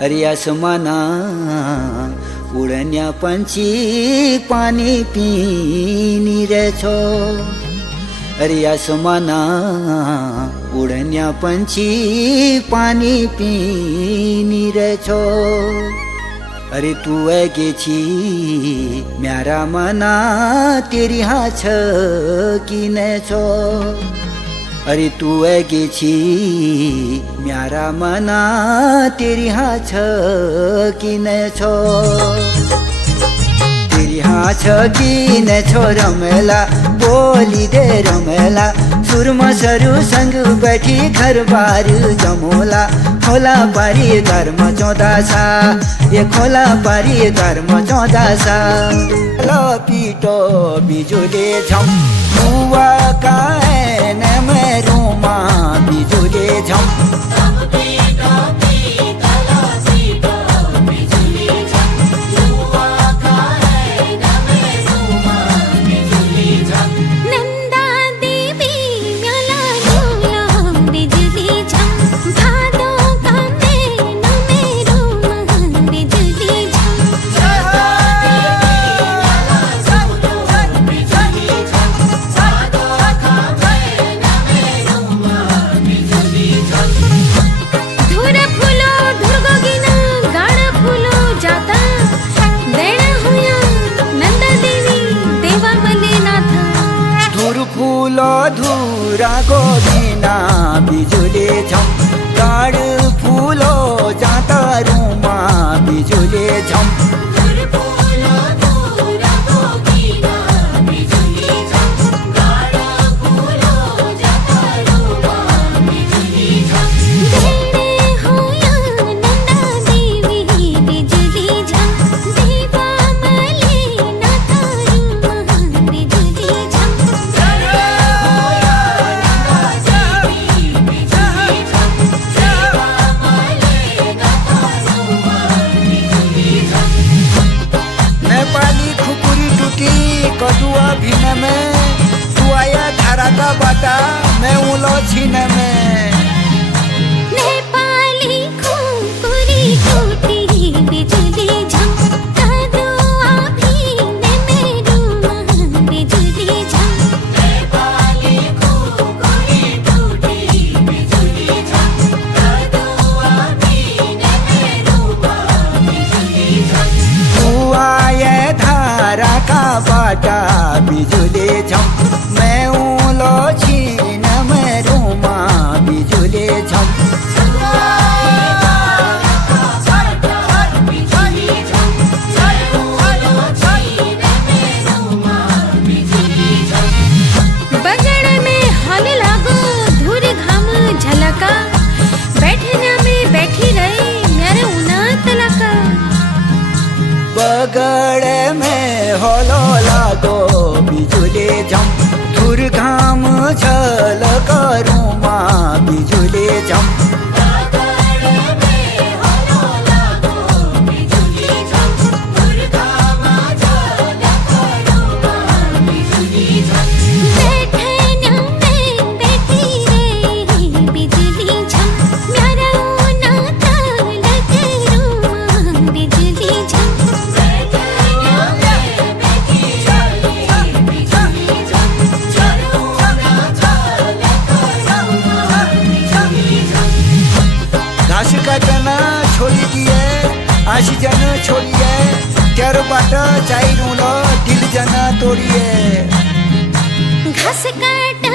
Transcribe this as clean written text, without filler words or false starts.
अरे आसमाना उड़न्या पंछी पानी पीनी रे छो। अरे आसमाना उड़न्या पंछी पानी पीनी रे छो। अरे तू ऐगे छी म्यारा मना तेरी हाछ किने छो। अरे तू ऐगे छी म्यारा मना तेरी हाछ किने छो। तेरी हाछ किने छो रमेला बोली दे रमेला। सुरमा सरु संग बैठी घर बार जमोला। खोला पारी घर में 14 सा ये खोला पारी घर में 14 सा। लो पीटो बिजुले झम हुआ काहे न मेरूमा बिजुले झम। फूलो धूरा गोदीना बिजुले झम। गाड़ फूलो जाता रूमा बिजुले झम। कदुआ भीन में तू आया धारा का बाटा मैं उलो छीन में। नेपाली खुकुरी टूटी बिजुली झम। कदुआ भीन में डूमा बिजुली झम। नेपाली खुकुरी टूटी बिजुली झम। कदुआ भीन में डूमा बिजुली झम। तू आया धारा का बाटा बिजुले झम। मैं उलो छीन में रूमा बिजुले झम। बगड़ में हल लागो धूर घाम झलका। बैठना में बैठी रही मेरे उना तलका। बगड़ में होलो लागो बिजुले झम। धूर घाम झलक रूमा बिजुले झम। छोड़ी दिए आशी जन छोड़िए। तेरो बाटा चाहिए दिल जना तोड़िए। घास काट